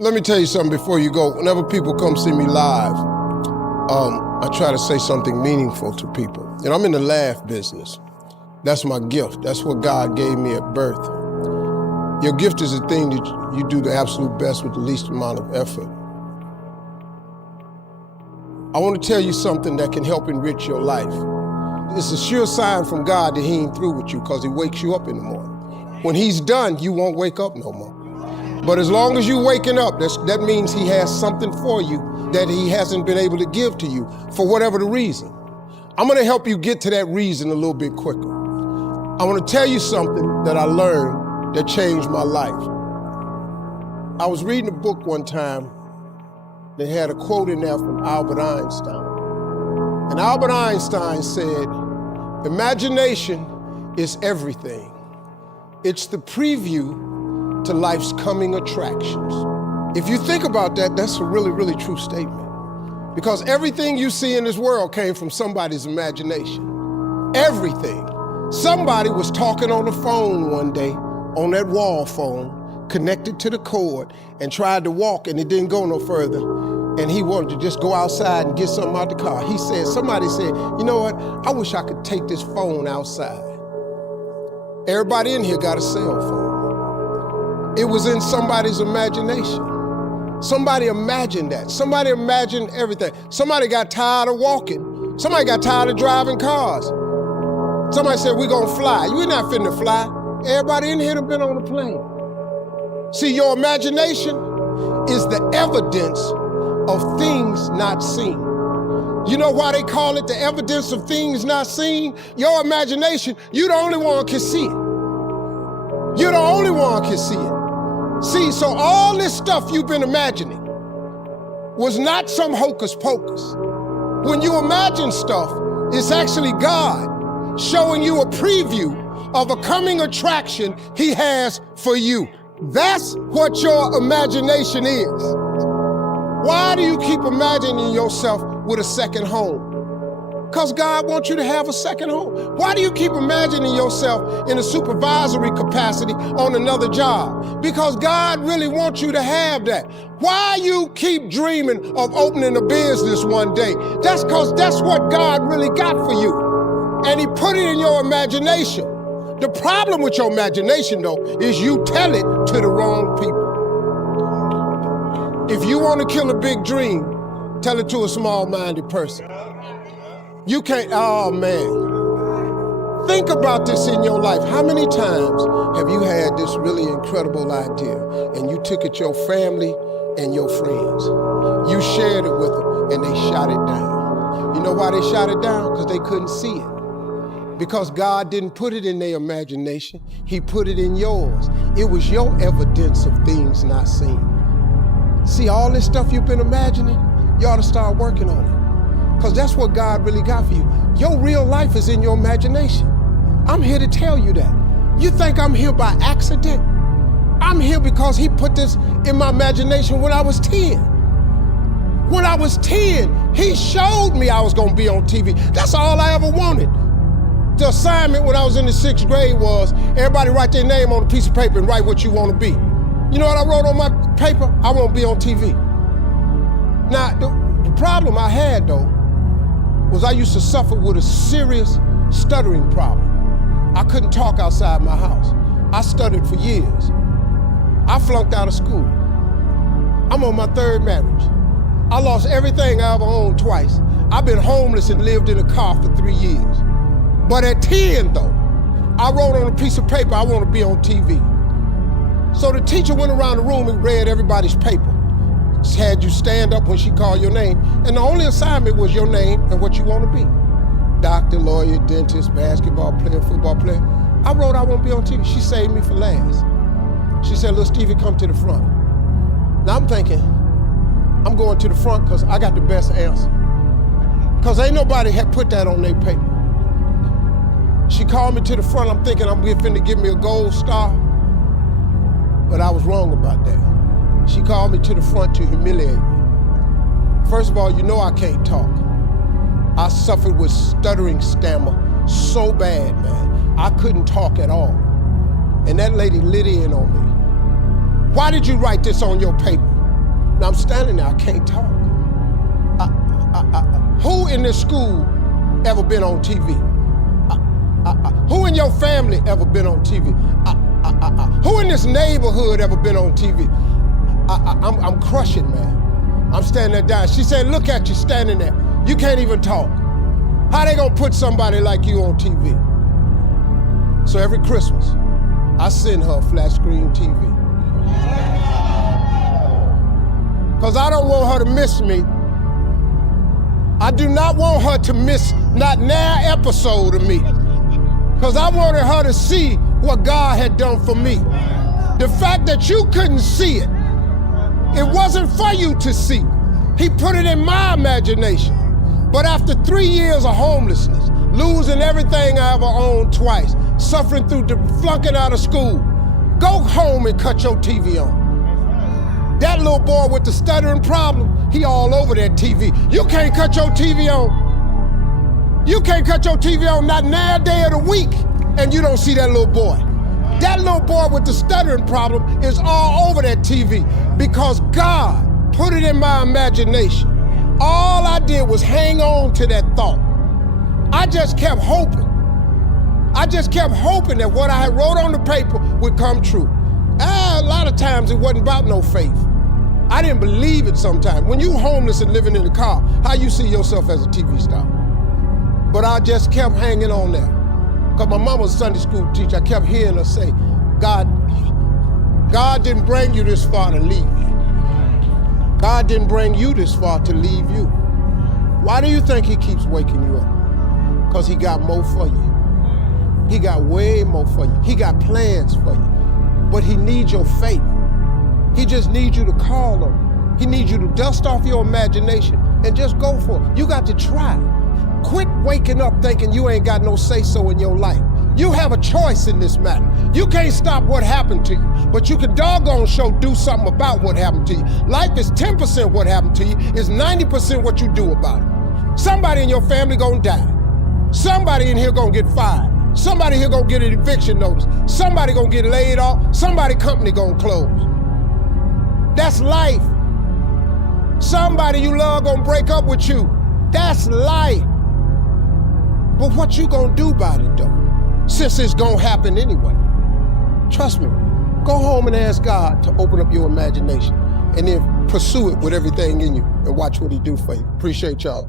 Let me tell you something before you go. Whenever people come see me live, I try to say something meaningful to people. You know, I'm in the laugh business. That's my gift. That's what God gave me at birth. Your gift is the thing that you do the absolute best with the least amount of effort. I want to tell you something that can help enrich your life. It's a sure sign from God that he ain't through with you because he wakes you up in the morning. When he's done, you won't wake up no more. But as long as you're waking up, that means he has something for you that he hasn't been able to give to you for whatever the reason. I'm going to help you get to that reason a little bit quicker. I want to tell you something that I learned that changed my life. I was reading a book one time that had a quote in there from Albert Einstein. And Albert Einstein said, "Imagination is everything. It's the preview to life's coming attractions." If you think about that, that's a really, really true statement. Because everything you see in this world came from somebody's imagination. Everything. Somebody was talking on the phone one day, on that wall phone, connected to the cord, and tried to walk, and it didn't go no further. And he wanted to just go outside and get something out the car. Somebody said, "You know what? I wish I could take this phone outside." Everybody in here got a cell phone. It was in somebody's imagination. Somebody imagined that. Somebody imagined everything. Somebody got tired of walking. Somebody got tired of driving cars. Somebody said, "We're gonna fly." We're not finna fly. Everybody in here have been on a plane. See, your imagination is the evidence of things not seen. You know why they call it the evidence of things not seen? Your imagination, you the only one can see it. You're the only one can see it. See, so all this stuff you've been imagining was not some hocus pocus. When you imagine stuff, it's actually God showing you a preview of a coming attraction he has for you. That's what your imagination is. Why do you keep imagining yourself with a second home? Because God wants you to have a second home. Why do you keep imagining yourself in a supervisory capacity on another job? Because God really wants you to have that. Why you keep dreaming of opening a business one day? That's because that's what God really got for you. And he put it in your imagination. The problem with your imagination, though, is you tell it to the wrong people. If you want to kill a big dream, tell it to a small-minded person. You can't, oh man. Think about this in your life. How many times have you had this really incredible idea and you took it to your family and your friends? You shared it with them and they shot it down. You know why they shot it down? Because they couldn't see it. Because God didn't put it in their imagination. He put it in yours. It was your evidence of things not seen. See, all this stuff you've been imagining, you ought to start working on it. Because that's what God really got for you. Your real life is in your imagination. I'm here to tell you that. You think I'm here by accident? I'm here because he put this in my imagination when I was 10. When I was 10, he showed me I was going to be on TV. That's all I ever wanted. The assignment when I was in the 6th grade was everybody write their name on a piece of paper and write what you want to be. You know what I wrote on my paper? I want to be on TV. Now, the problem I had, though, was I used to suffer with a serious stuttering problem. I couldn't talk outside my house. I stuttered for years. I flunked out of school. I'm on my 3rd marriage. I lost everything I ever owned twice. I've been homeless and lived in a car for 3 years. But at 10, though, I wrote on a piece of paper, I want to be on TV. So the teacher went around the room and read everybody's paper. Had you stand up when she called your name, and the only assignment was your name and what you want to be. Doctor, lawyer, dentist, basketball player, football player. I wrote I want to be on TV. She saved me for last. She said, "Little Stevie, come to the front." Now I'm thinking, I'm going to the front because I got the best answer. Because ain't nobody had put that on their paper. She called me to the front. I'm thinking I'm finna give me a gold star. But I was wrong about that. She called me to the front to humiliate me. First of all, you know I can't talk. I suffered with stuttering stammer so bad, man. I couldn't talk at all. And that lady lit in on me. "Why did you write this on your paper?" Now I'm standing there, I can't talk. Who in this school ever been on TV? Who in your family ever been on TV? Who in this neighborhood ever been on TV? I'm crushing, man. I'm standing there dying. She said, look at you standing there. You can't even talk. How they gonna put somebody like you on TV? So every Christmas, I send her a flat screen TV. Because I don't want her to miss me. I do not want her to miss not an episode of me. Because I wanted her to see what God had done for me. The fact that you couldn't see it, it wasn't for you to see. He put it in my imagination. But after 3 years of homelessness, losing everything I ever owned twice, suffering through flunking out of school, go home and cut your TV on. That little boy with the stuttering problem, he all over that TV. You can't cut your TV on. You can't cut your TV on not a day of the week, and you don't see that little boy. That little boy with the stuttering problem is all over that TV because God put it in my imagination. All I did was hang on to that thought. I just kept hoping. I just kept hoping that what I had wrote on the paper would come true. A lot of times it wasn't about no faith. I didn't believe it sometimes. When you homeless and living in the car, how you see yourself as a TV star? But I just kept hanging on there. Because my mama was a Sunday school teacher, I kept hearing her say, God didn't bring you this far to leave you. God didn't bring you this far to leave you. Why do you think he keeps waking you up? Because he got more for you. He got way more for you. He got plans for you. But he needs your faith. He just needs you to call him. He needs you to dust off your imagination and just go for it. You got to try. Quit waking up thinking you ain't got no say-so in your life. You have a choice in this matter. You can't stop what happened to you, but you can doggone sure do something about what happened to you. Life is 10% what happened to you, is 90% what you do about it. Somebody in your family gonna die. Somebody in here gonna get fired. Somebody here gonna get an eviction notice. Somebody gonna get laid off. Somebody company gonna close. That's life. Somebody you love gonna break up with you. That's life. But what you gonna do about it though? Since it's gonna happen anyway. Trust me, go home and ask God to open up your imagination and then pursue it with everything in you and watch what he do for you. Appreciate y'all.